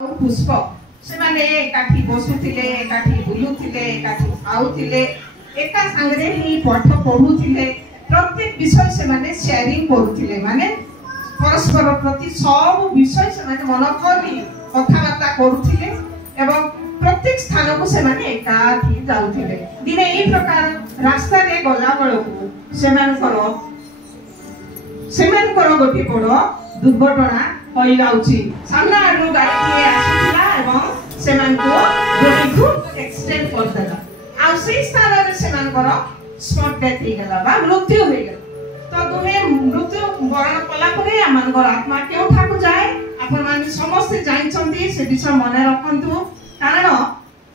पुष्प से माने एकाठी बसुथिले एकाठी बुलुथिले एकाठी खाउथिले एका संगरे ही पाठ पढुथिले प्रत्येक विषय से माने शेयरिंग करुथिले माने परस्पर प्रति सब विषय से माने मन करी कथाबार्ता करुथिले एवं प्रत्येक स्थान को से माने एकाठी जाउथिले दिने ए प्रकार रास्ता रे गला बेलकु सेमानकर गोटे बड़ दुर्घटना होई जाउची सामना आडू गाड़ी आसीला एवं सेमानको गोटे फुट एक्सीडेंट कर देला आ से स्थान रे सेमानकर स्पॉट डेथ हे गेला बा मृत्यु होई गेला तो दुहे मृत्यु वरण कला परे आमानकर आत्मा केउ ठाकु जाए आपण माने समस्त जाइछंती से विषय मने रखंतु कारण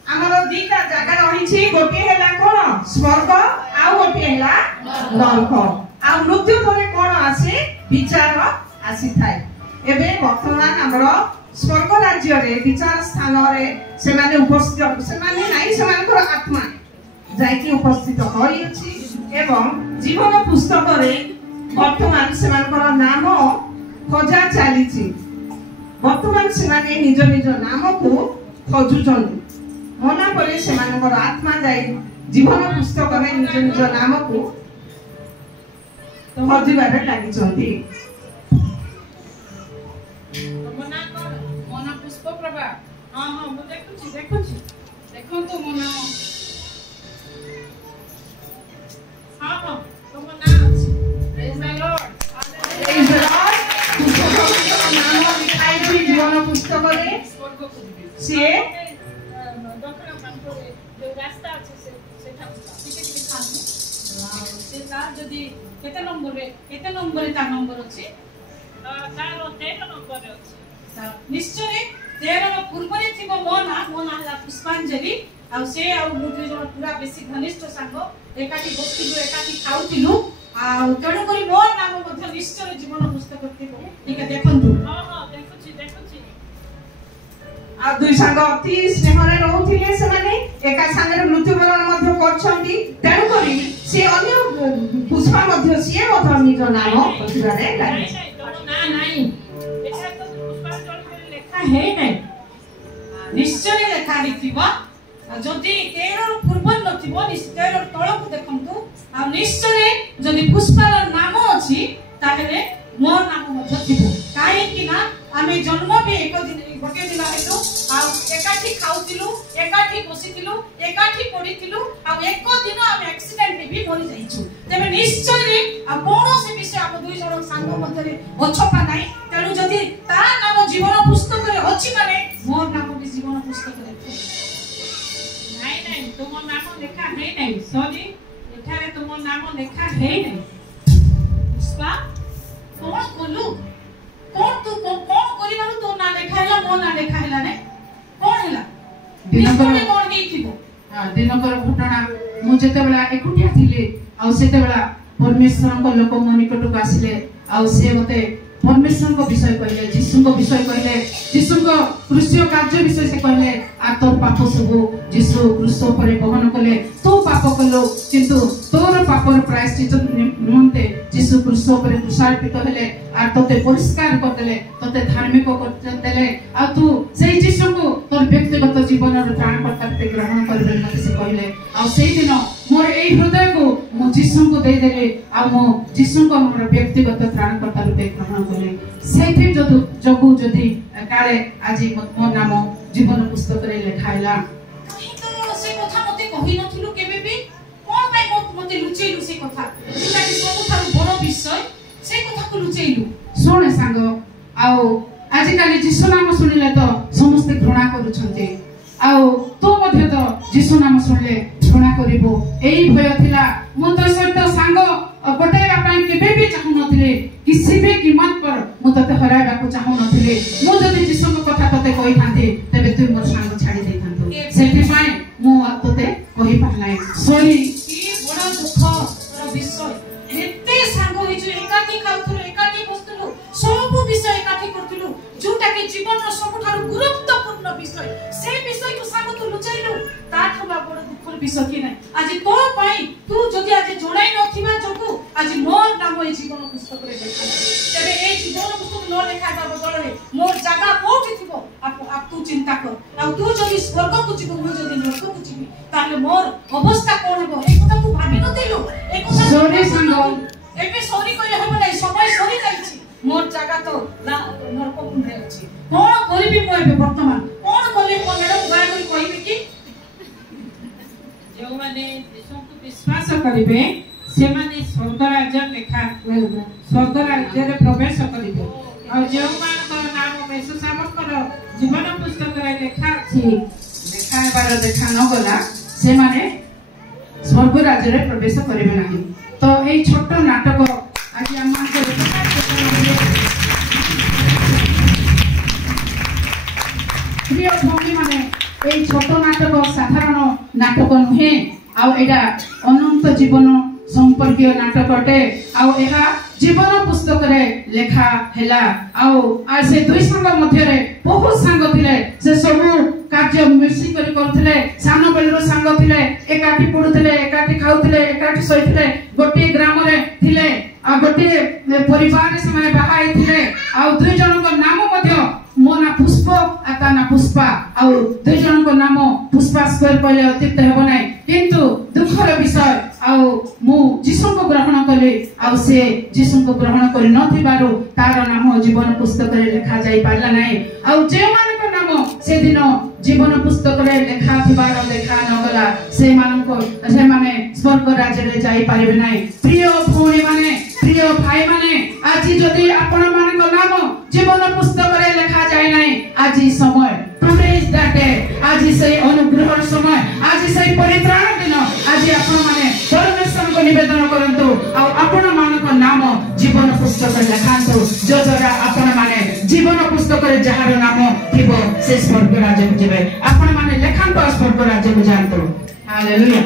हमर दीटा जागा रहिछि गोटे हेला कोन स्वर्ग आ गोटे हेला नरक आ मृत्यु परे कोन आसे विचार आसी थाए एबे वर्तमान हमर स्वर्ग राज्य रे विचार स्थान रे से माने उपस्थित से माने नाही से मानकर आत्मा जाइकी उपस्थित होई अछि एवं जीवन पुस्तक रे वर्तमान से मानकर नाम खोजा चालीछि वर्तमान से माने निज निज नाम को खोजुचंती मना परे से मानकर आत्मा जाई जीवन पुस्तक रे निज निज नाम को खोजिबारे लागिचंती मना कर मना पुष्प प्रभा हां हां मु देखुची देखो तो मना हां हां तो मना praise the Lord praise the Lord पुस्तक नाम लिखाई छी जीवन पुस्तक रे स्वर्ग को से दक्षिण कांठरे जो रास्ता আছে সেটা টিকে টিকে খানো সেটা যদি কেতে নম্বরে তার নম্বর আছে तार 13 नंबर अछि निश्चय 13 रो पूर्व रे थिबो मोना ला पुष्पांजलि आ से आ मुठे जण पूरा बेसी घनिष्ठ संग एकाठी बसिलु एकाठी खाउतिलु आ तण करी मोर नाम मध्ये निश्चय जीवन पुस्तक थिबो ठीक देखंतु हां हां देखुची आ दुई संग अति स्नेह रे रहउथिले से माने एका संग रे मृत्युवरण मध्ये करछंती तण करी से अन्य पुष्पा मध्ये सिए मध्ये निज नाम पथिरारे लागि नहीं एटा तो पुष्पांजलि लेखा है नहीं निश्चय लेखा हिथिबा जदि 13 पूर्व नथिबो निश्चय तळक देखंतु आ निश्चय जदि पुष्पार नाम अछि ताहेले मोर नाम मध्ये थिबो काहे कि ना आमे जन्म भी एक दिन गोटे दिन हेतु आ एकाठी खाउतिलु एकाठी बसितिलु एकाठी पढितिलु आ एक दिन आमे एक्सीडेंट भी मरि जाइछु तबे निश्चय रे आ कोनोसी विषय हम दुई जण संग मध्ये रे अछपा नाही तेनु जदि ता नाम जीवन पुस्तक रे अछि माने मोर नाम भी जीवन पुस्तक रे नहीं तुम नाम लेखा है नहीं सॉरी एठारे तुम नाम लेखा है नहीं पुष्पा कोन कोलु कोन तू कोन करिबानु तो ना लेखाइला मो ना लेखाइला ने कोन हैला दिनकर कोन गईथिबो हां दिनकर घटना मु जते बेला एकुटिया थिले आ सेते बेला परमेश्वर को लोक मो निकट को आसिले आ से मते परमेश्वर को विषय कहले यीशु को विषय कहले यीशु को क्रूसीय कार्य विषय से कहले आ तोर पाप सब यीशु क्रूस पर वहन कले तो पाप कलो किंतु तोर पापर प्रायश्चित निमंते यीशु क्रूस पर क्रूसार्पित हेले आ तोते परिष्कार कर देले तोते धार्मिक कर देले आ तू से यीशु को तोर व्यक्तिगत जीवन रो त्राणकर्ता रूपे ग्रहण करबे मते से कहले आ सेई दिन मोर एई हृदय को मो यीशु को दे देले आ मो यीशु को मोर व्यक्तिगत त्राणकर्ता रूपे ग्रहण करले सेठी जगु जदी काले आज मो नाम जीवन पुस्तक रे लिखाइला कहीं तो से कथा मते कहि नथिलु केबे भी कोन भाई मते लुचेलु से कथा जोटा कि सब थारु बड़ विषय से कथा को लुचेलु सुने सांग आउ आज काली यीशु नाम सुनिले तो समस्त घृणा करूछन्ते आउ तो मध्ये तो यीशु नाम सुनले घृणा करिवो एई भय थिला मो तो सहित सांग पटेरा पाई केबे भी चाहू नथिले किसी भी कीमत पर मु तते हराइबा को चाहू नथिले मु जदि यीशु को कथा तते कहि थांते तबे तू मोर सांग छाडी दे थांतो सेठी पाई मु तते कहि पाहलाई सॉरी की बड़ा दुख विषय एते सांग होई जो एकाठी खाउथुलु एकाठी बसतुलु सब विषय एकाठी करथुलु जोटा के जीवन रो सबठारु गुरुत्वपूर्ण विषय से विषय को सांग तू लुचाइलु ता ठबा बड़ दुखर विषय कि नै आज तो पाई तू जदि आज जोड़ाई नथिबा जगु आज मोर नाम ए जीवन पुस्तक रे लेखा तबे ए जीवन पुस्तक न लेखा बदल रे मोर जागा कोठी थिबो आप तू चिंता कर आ तू जदी स्वर्ग को जीव मु जदी नरक को जीव ताले मोर अवस्था कोन हो ए कथा तू भाबी न देलु ए कथा सॉरी संग एबे सॉरी कइले हम नै समय सरी जाईछि मोर जागा तो नरक पुंडे अछि कोन करबी मु एबे वर्तमान कोन कले कोन मैडम गाय करी कहिबे कि जो माने यीशु को विश्वास करिवे से माने स्वर्ग राज्य लेखा स्वर्ग राज्य रे प्रवेश करिवे और जो मान नाम यीशु सामकर जीवन पुस्तक रे लेखा अछि लेखा बार देखा न गला से माने स्वर्ग राज्य रे प्रवेश करिवे नाही तो एई छोट नाटक आज हम प्रिय भौणी माने एई छोट नाटक साधारण नाटक नुहे आउ एटा अनंत जीवन संपर्कीय नाटक अटे आउ एहा जीवन पुस्तक रे लेखा हेला आउ आ से दुई संग मध्य रे बहुत संग थिले से सब कार्य मिसी करी करथिले सानो बेलरो संग थिले एकाठी पडुथिले एकाठी खाउथिले एकाठी सोइथिले गोटे ग्राम रे थिले आ गोटे परिवार से माने बाहाई थिले आउ दुई जन को नाम मध्य मो ना पुष्प आता ना पुष्पा आउ दुई जन को नाम पुष्पा स्क्वायर पहिले अतिरिक्त हेबो नै किंतु दुखर विषय आउ मु जीसु को ग्रहण कले आउ से जीसु को ग्रहण करि नथिबारु तार नाम जीवन पुस्तक रे लिखा जाई पारला नै आउ जे मान को नाम से दिन जीवन पुस्तक रे लिखा थिबार देखा न गला से मान को से माने स्वर्ग राज्य रे जाई पारिबे नै प्रिय भौणी माने प्रिय भाई माने आज जदि आपण मान को नाम जीवन पुस्तक रे लिखा जाई नै आज समय टुडे इज दैट डे आज से अनुग्रह समय आज से परित्राण दिन आज आपण माने परमेश्वर को निवेदन करंतु आ आपण मान को नाम जीवन पुस्तक रे लिखांतु जो जरा आपण माने जीवन पुस्तक रे जहार नाम थिबो से स्वर्ग राज्य को जेबे आपण माने लिखांतु स्वर्ग राज्य को जानतु हालेलुया।